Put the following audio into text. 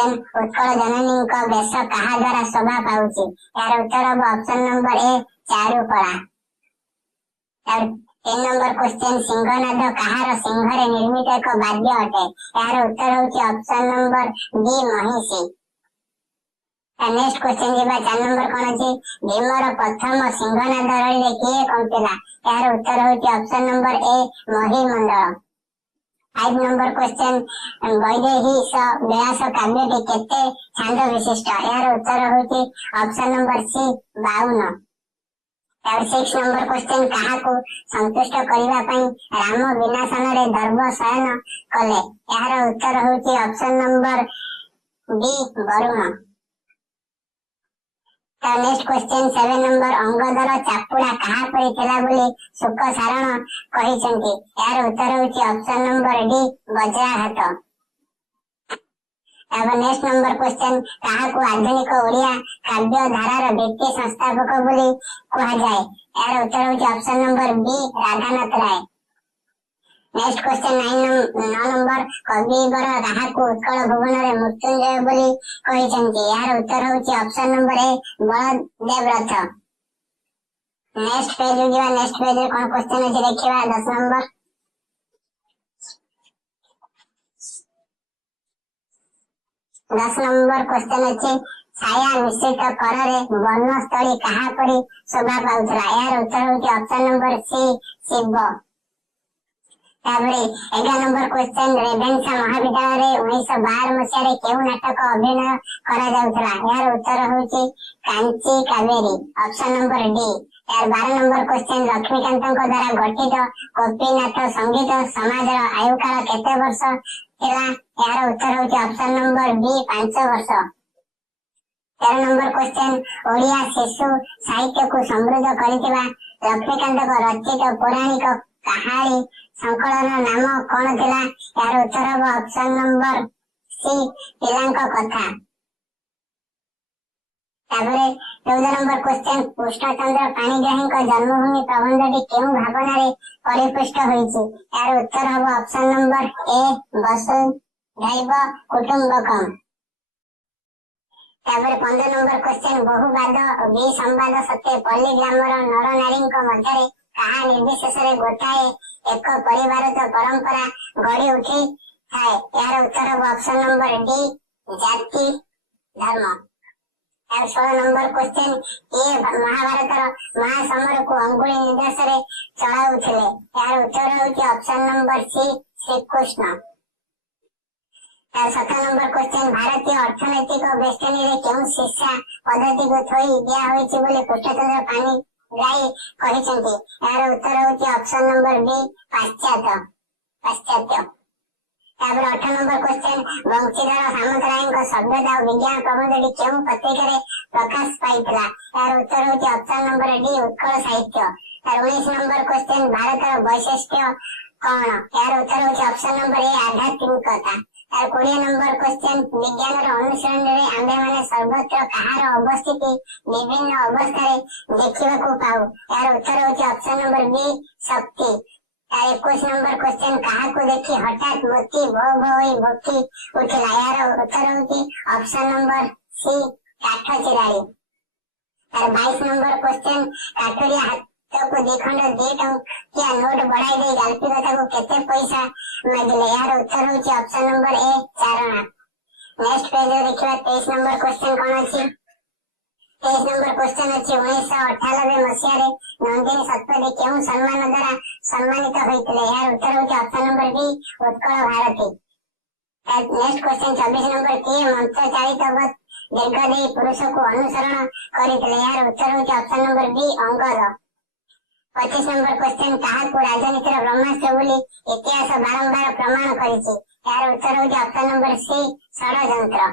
Question Utkal जननी का बेश कहा द्वारा शोभा पाउची यार उत्तर हम ऑप्शन नंबर ए चारुकला। और 3 नंबर क्वेश्चन सिंहनाद कहार सिंहरे निर्मित एक वाद्य अटे यार उत्तर होची ऑप्शन नंबर बी महिषी। नेक्स्ट क्वेश्चन जीवा 4 नंबर कोन अछि भीमर प्रथम सिंहनाद रळिले किए कंपिला यार उत्तर होची ऑप्शन नंबर ए महिमंडल। 5 नंबर क्वेश्चन वैदेही स व्यास काव्यटी केते छंद विशिष्ट यार उत्तर होची ऑप्शन नंबर सी 52। और 6 नंबर क्वेश्चन कहा को संतुष्ट करिवा पई राम विनाशन रे दर्भ शयन कले यार उत्तर होची option number D Varun. Next question 7 number अंगदर चापुड़ा कहा परी थिला बोली सुख सारण कहिसंती यार उत्तर होची ऑप्शन नंबर डी वज्राघात। अब नेक्स्ट नंबर क्वेश्चन कहा को आधुनिक ओडिया काव्य धारार व्यक्ति संस्थापक बोली कहा जाए यार उत्तर होची ऑप्शन नंबर बी राधानाथ राय। नेक्स्ट क्वेश्चन 9 नंबर कविवर कहा को उत्कल भुवन रे मृत्युंजय बोली कहिसंती यार उत्तर होची ऑप्शन नंबर ए बलदेव रथ। नेक्स्ट पेज हो नेक्स्ट पेज रे कोन क्वेश्चन अछि देखिबा 10 नंबर। 10 नंबर क्वेश्चन अछि छाया निश्चित कररे वर्णस्थली कहा परी शोभा पाउथला यार उत्तर होची ऑप्शन नंबर सी शिव। ताबरे 11 नंबर क्वेश्चन रेभेन्सा महाविद्यालय रे 1912 मसिया रे केउ नाटक अभिनय करा जाउथला यार उत्तर होची Kanchi Kaveri option number D. यार 12 नंबर क्वेश्चन लक्ष्मीकांत द्वारा गठित गोपीनाथ संगीत समाज आयुकाल केते वर्ष थिला यार उत्तर होची ऑप्शन नंबर बी 5 वर्ष। 13 नंबर क्वेश्चन ओडिया शिशु साहित्य को समृद्ध करितबा लक्ष्मीकांत रचित पौराणिक कहानी संकलन नाम कौन थिला यार उत्तर हो ऑप्शन नंबर सी पिलांक कथा। ताबरे 14 नंबर क्वेश्चन कृष्णचंद्र पाणिग्राही का जन्मभूमि प्रबंधटी केउ भावना रे परिपुष्ट होईची यार उत्तर हो ऑप्शन नंबर ए वसुधैव कुटुंबकम। ताबरे 15 नंबर क्वेश्चन बहुवाद विसंवाद सत्य पल्ली ग्रामर नर नारी मध्य कहा निर्विशेष रे गोटाए एक परिवार तो परंपरा गढ़ी उठी थाए यार उत्तर हो ऑप्शन नंबर डी जाति धर्म। और 16 नंबर क्वेश्चन ये महाभारत महासमर को अंगुली निर्देश रे चलाउथिले यार उत्तर होची option number C Shri Krishna. और 17 नंबर क्वेश्चन भारतीय अर्थनैतिक बेस्टनी रे केउ शिक्षा पद्धति को थोई दिया होईची बोले कृष्णचंद्र पाणी गाई कहिसंती यार उत्तर होची ऑप्शन नंबर बी पाश्चात्य। तापर 8 नंबर क्वेश्चन वंशीधर सामंतराय को सभ्यता और विज्ञान प्रबंधटी केउ पत्रिका रे प्रकाश पाइतला यार उत्तर होची ऑप्शन नंबर डी उत्कल साहित्य। और 19 नंबर क्वेश्चन भारत वैशिष्ट्य कौन यार उत्तर होची ऑप्शन नंबर ए आध्यात्मिकता। और 20 नंबर क्वेश्चन विज्ञान रो अनुसरण रे आंबे माने सर्वत्र कहार अवस्थिति विभिन्न अवस्था रे देखिबा को पाऊ यार उत्तर होची ऑप्शन नंबर बी शक्ति। और 21 नंबर क्वेश्चन कहा को देखि हठात मोती भो होई भक्ति उठला यार उत्तर होची ऑप्शन नंबर सी काठ चिराई। और 22 नंबर क्वेश्चन काठरिया हाथ को देखंड 2 टंकिया नोट बढ़ाई दे गाल्पी कथा को केते पैसा मागिले यार उत्तर होची ऑप्शन नंबर ए चारणा। नेक्स्ट पेज रे देखिबा 23 नंबर क्वेश्चन कोन अछि 23 नंबर क्वेश्चन अछि 1998 मसिया रे नंदिनी सत्पथी केउ सम्मान द्वारा सम्मानित होइतले यार उत्तर होची option number B Utkal Bharati. Next question 26 नंबर के मंत्र चालित बस दीर्घ दे पुरुष को अनुसरण करितले यार उत्तर होची ऑप्शन नंबर बी अंगद। 25 नंबर क्वेश्चन कहा को राजनीतिर ब्रह्मास्त्र बोली इतिहास बारंबार प्रमाण करिछि यार उत्तर होची ऑप्शन नंबर सी षडयंत्र।